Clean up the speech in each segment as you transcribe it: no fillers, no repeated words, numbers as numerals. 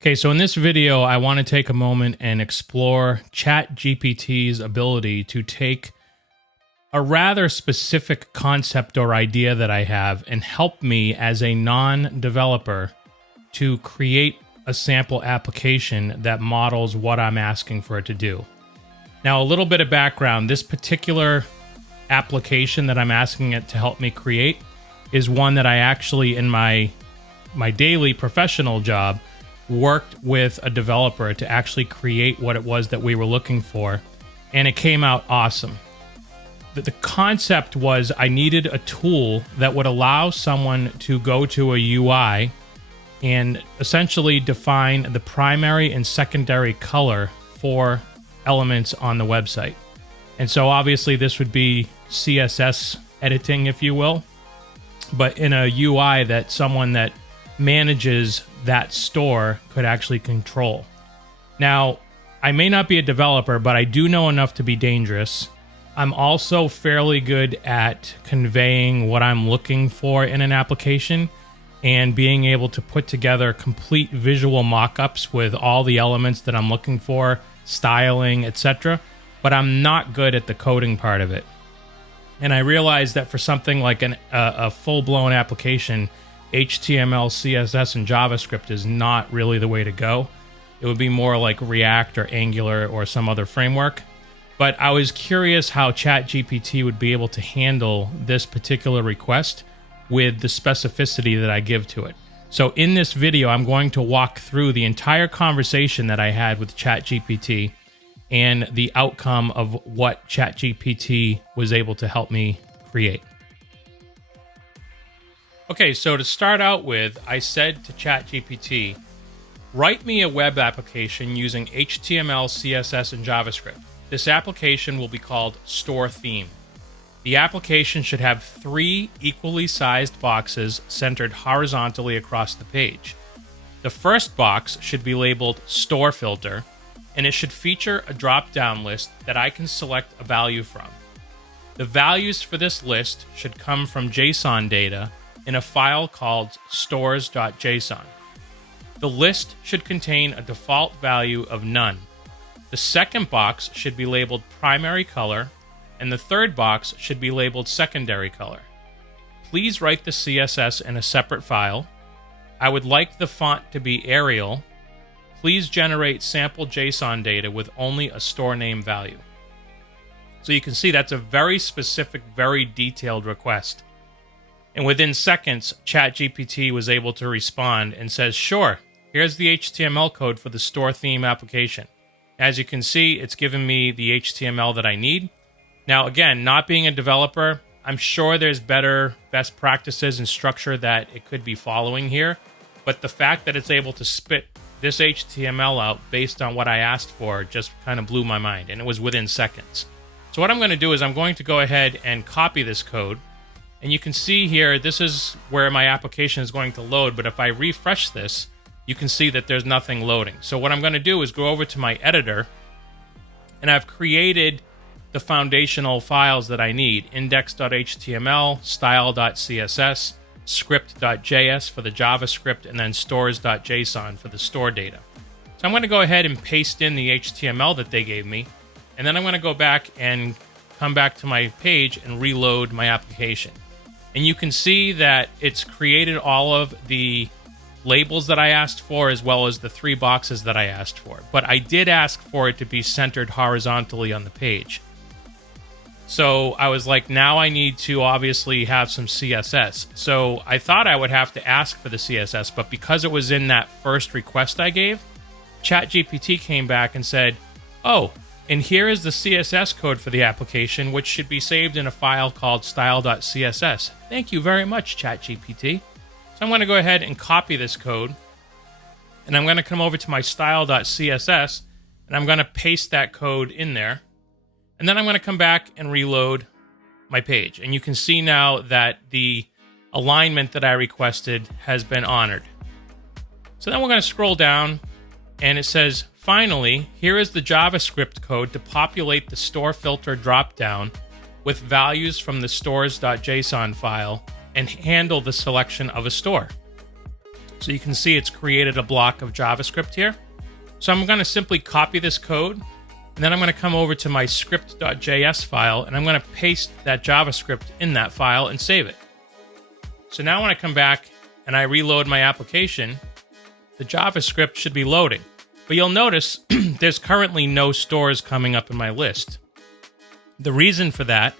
Okay, so in this video, I want to take a moment and explore ChatGPT's ability to take a rather specific concept or idea that I have and help me as a non-developer to create a sample application that models what I'm asking for it to do. Now, a little bit of background. This particular application that I'm asking it to help me create is one that I actually, in my daily professional job, worked with a developer to actually create what it was that we were looking for, and it came out awesome. The concept was I needed a tool that would allow someone to go to a UI and essentially define the primary and secondary color for elements on the website. And so obviously this would be CSS editing, if you will, but in a UI that someone that manages that store could actually control. Now, I may not be a developer, but I do know enough to be dangerous. I'm also fairly good at conveying what I'm looking for in an application and being able to put together complete visual mock-ups with all the elements that I'm looking for, styling, etc. But I'm not good at the coding part of it. And I realized that for something like a full-blown application, HTML, CSS, and JavaScript is not really the way to go. It would be more like React or Angular or some other framework. But I was curious how ChatGPT would be able to handle this particular request with the specificity that I give to it. So in this video, I'm going to walk through the entire conversation that I had with ChatGPT and the outcome of what ChatGPT was able to help me create. Okay, so to start out with, I said to ChatGPT, write me a web application using HTML, CSS, and JavaScript. This application will be called Store Theme. The application should have 3 equally sized boxes centered horizontally across the page. The first box should be labeled Store Filter, and it should feature a drop-down list that I can select a value from. The values for this list should come from JSON data in a file called stores.json. The list should contain a default value of none. The second box should be labeled primary color, and the third box should be labeled secondary color. Please write the CSS in a separate file. I would like the font to be Arial. Please generate sample JSON data with only a store name value. So you can see that's a very specific, very detailed request. And within seconds, ChatGPT was able to respond and says, sure, here's the HTML code for the Store Theme application. As you can see, it's given me the HTML that I need. Now, again, not being a developer, I'm sure there's better best practices and structure that it could be following here. But the fact that it's able to spit this HTML out based on what I asked for just kind of blew my mind, and it was within seconds. So what I'm going to do is I'm going to go ahead and copy this code. And you can see here, this is where my application is going to load, but if I refresh this, you can see that there's nothing loading. So what I'm going to do is go over to my editor, and I've created the foundational files that I need: index.html, style.css, script.js for the JavaScript, and then stores.json for the store data. So I'm going to go ahead and paste in the HTML that they gave me, and then I'm going to go back and come back to my page and reload my application. And you can see that it's created all of the labels that I asked for, as well as the 3 boxes that I asked for. But I did ask for it to be centered horizontally on the page. So I was like, now I need to obviously have some CSS. So I thought I would have to ask for the CSS, but because it was in that first request I gave, ChatGPT came back and said, oh, and here is the CSS code for the application, which should be saved in a file called style.css. Thank you very much, ChatGPT. So I'm going to go ahead and copy this code, and I'm going to come over to my style.css, and I'm going to paste that code in there. And then I'm going to come back and reload my page. And you can see now that the alignment that I requested has been honored. So then we're going to scroll down, and it says, finally, here is the JavaScript code to populate the store filter dropdown with values from the stores.json file and handle the selection of a store. So you can see it's created a block of JavaScript here. So I'm going to simply copy this code, and then I'm going to come over to my script.js file, and I'm going to paste that JavaScript in that file and save it. So now when I come back and I reload my application, the JavaScript should be loading. But you'll notice there's currently no stores coming up in my list. The reason for that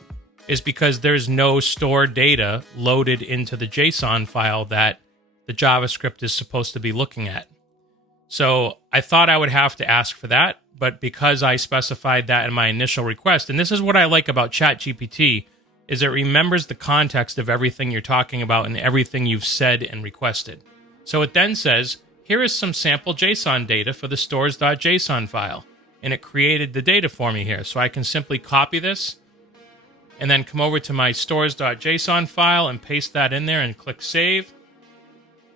is because there's no store data loaded into the JSON file that the JavaScript is supposed to be looking at. So I thought I would have to ask for that, but because I specified that in my initial request, and this is what I like about ChatGPT, is it remembers the context of everything you're talking about and everything you've said and requested. So it then says, here is some sample JSON data for the stores.json file. And it created the data for me here. So I can simply copy this and then come over to my stores.json file and paste that in there and click save.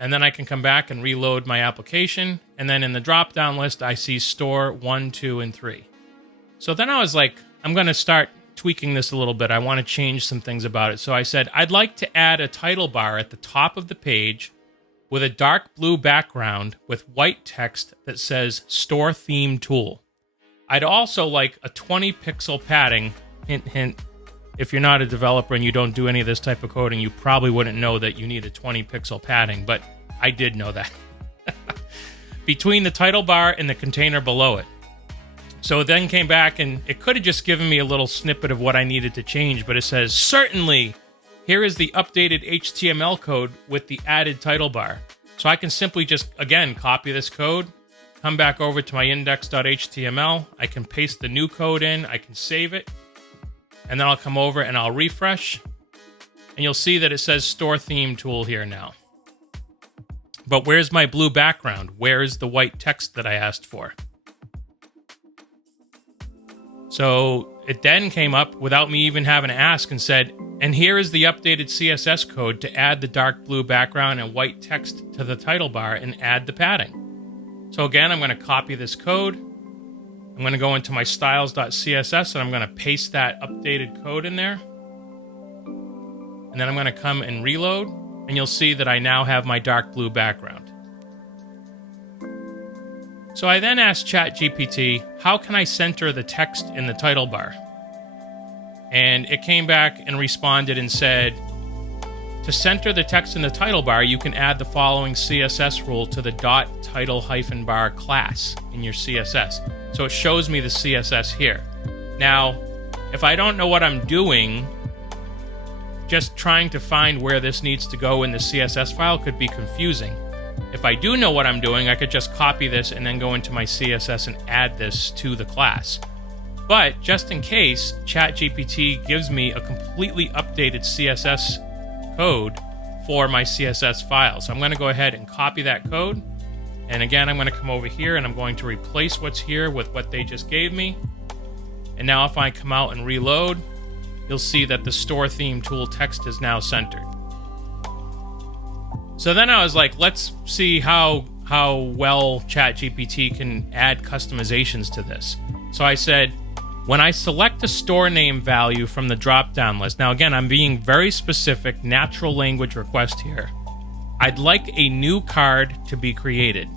And then I can come back and reload my application. And then in the drop-down list, I see store 1, 2, and 3. So then I was like, I'm going to start tweaking this a little bit. I want to change some things about it. So I said, I'd like to add a title bar at the top of the page with a dark blue background with white text that says Store Theme Tool. I'd also like a 20 pixel padding. Hint, hint. If you're not a developer and you don't do any of this type of coding, you probably wouldn't know that you need a 20 pixel padding, but I did know that. Between the title bar and the container below it. So it then came back and it could have just given me a little snippet of what I needed to change, but it says, certainly, here is the updated HTML code with the added title bar. So I can simply just, again, copy this code, come back over to my index.html, I can paste the new code in, I can save it, and then I'll come over and I'll refresh, and you'll see that it says Store Theme Tool here now. But where's my blue background? Where's the white text that I asked for? So it then came up without me even having to ask and said, and here is the updated CSS code to add the dark blue background and white text to the title bar and add the padding. So again, I'm going to copy this code. I'm going to go into my styles.css and I'm going to paste that updated code in there. And then I'm going to come and reload, and you'll see that I now have my dark blue background. So I then asked ChatGPT, how can I center the text in the title bar? And it came back and responded and said, to center the text in the title bar, you can add the following CSS rule to the .title-bar class in your CSS. So it shows me the CSS here. Now, if I don't know what I'm doing, just trying to find where this needs to go in the CSS file could be confusing. If I do know what I'm doing, I could just copy this and then go into my CSS and add this to the class. But just in case, ChatGPT gives me a completely updated CSS code for my CSS file. So I'm going to go ahead and copy that code. And again, I'm going to come over here and I'm going to replace what's here with what they just gave me. And now if I come out and reload, you'll see that the Store Theme Tool text is now centered. So then I was like, let's see how well ChatGPT can add customizations to this. So I said, when I select a store name value from the drop-down list, now again, I'm being very specific, natural language request here. I'd like a new card to be created.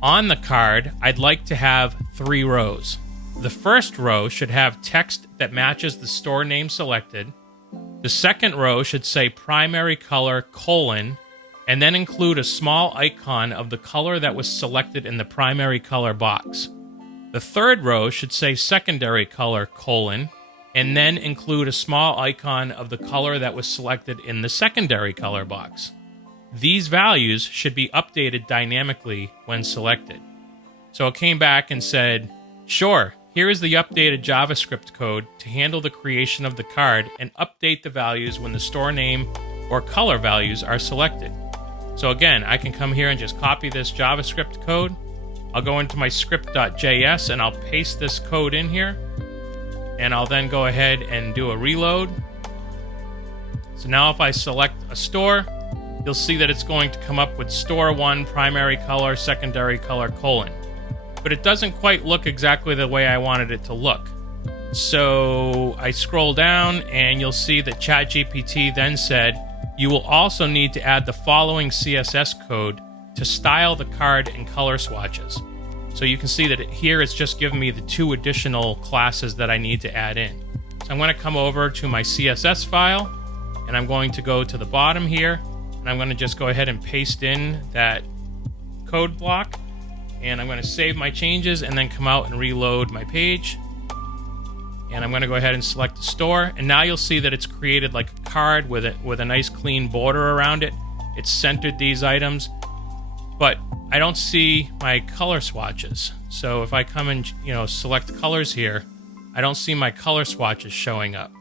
On the card, I'd like to have 3 rows. The first row should have text that matches the store name selected. The second row should say primary color : and then include a small icon of the color that was selected in the primary color box. The third row should say secondary color : and then include a small icon of the color that was selected in the secondary color box. These values should be updated dynamically when selected. So it came back and said, sure, here is the updated JavaScript code to handle the creation of the card and update the values when the store name or color values are selected. So again, I can come here and just copy this JavaScript code. I'll go into my script.js and I'll paste this code in here. And I'll then go ahead and do a reload. So now if I select a store, you'll see that it's going to come up with store 1, primary color, secondary color : but it doesn't quite look exactly the way I wanted it to look. So I scroll down and you'll see that ChatGPT then said, you will also need to add the following CSS code to style the card and color swatches. So you can see that here it's just giving me the 2 additional classes that I need to add in. So I'm going to come over to my CSS file, and I'm going to go to the bottom here, and I'm going to just go ahead and paste in that code block, and I'm going to save my changes and then come out and reload my page. And I'm going to go ahead and select the store, and now you'll see that it's created like a card with a nice clean border around it. It's centered these items, but I don't see my color swatches. So if I come and select colors here, I don't see my color swatches showing up.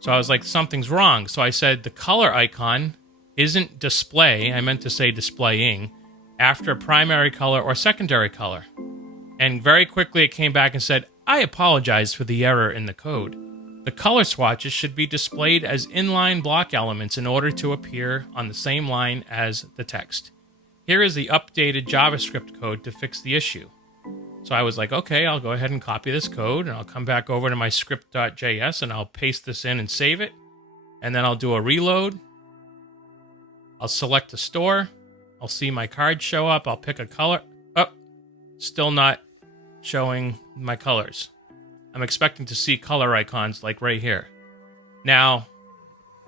So I was like, something's wrong. So I said the color icon isn't display, I meant to say displaying, after primary color or secondary color. And very quickly it came back and said, I apologize for the error in the code. The color swatches should be displayed as inline block elements in order to appear on the same line as the text. Here is the updated JavaScript code to fix the issue. So I was like, okay, I'll go ahead and copy this code, and I'll come back over to my script.js, and I'll paste this in and save it. And then I'll do a reload. I'll select the store. I'll see my card show up. I'll pick a color. Oh, still not showing my colors. I'm expecting to see color icons like right here. Now,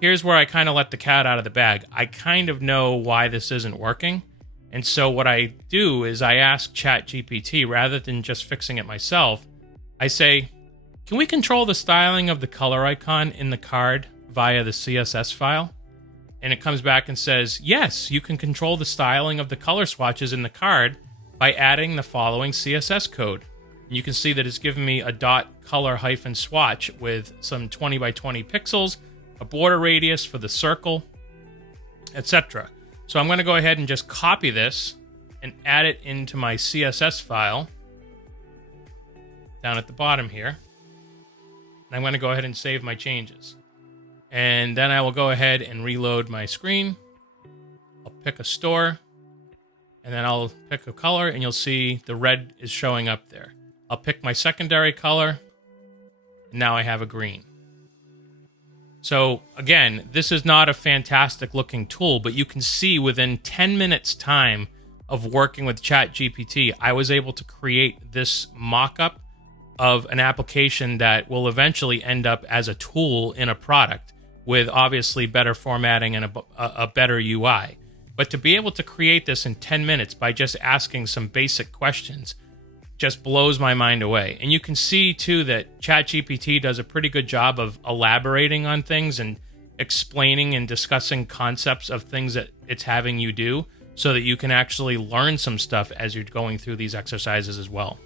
here's where I kind of let the cat out of the bag. I kind of know why this isn't working. And so what I do is I ask ChatGPT, rather than just fixing it myself, I say, can we control the styling of the color icon in the card via the CSS file? And it comes back and says, yes, you can control the styling of the color swatches in the card by adding the following CSS code. And you can see that it's given me a .color-swatch with some 20 by 20 pixels, a border radius for the circle, etc. So I'm going to go ahead and just copy this and add it into my CSS file down at the bottom here. And I'm going to go ahead and save my changes. And then I will go ahead and reload my screen. I'll pick a store, and then I'll pick a color, and you'll see the red is showing up there. I'll pick my secondary color, and now I have a green. So again, this is not a fantastic looking tool, but you can see within 10 minutes time of working with ChatGPT, I was able to create this mock-up of an application that will eventually end up as a tool in a product with obviously better formatting and a better UI. But to be able to create this in 10 minutes by just asking some basic questions just blows my mind away. And you can see too that ChatGPT does a pretty good job of elaborating on things and explaining and discussing concepts of things that it's having you do so that you can actually learn some stuff as you're going through these exercises as well.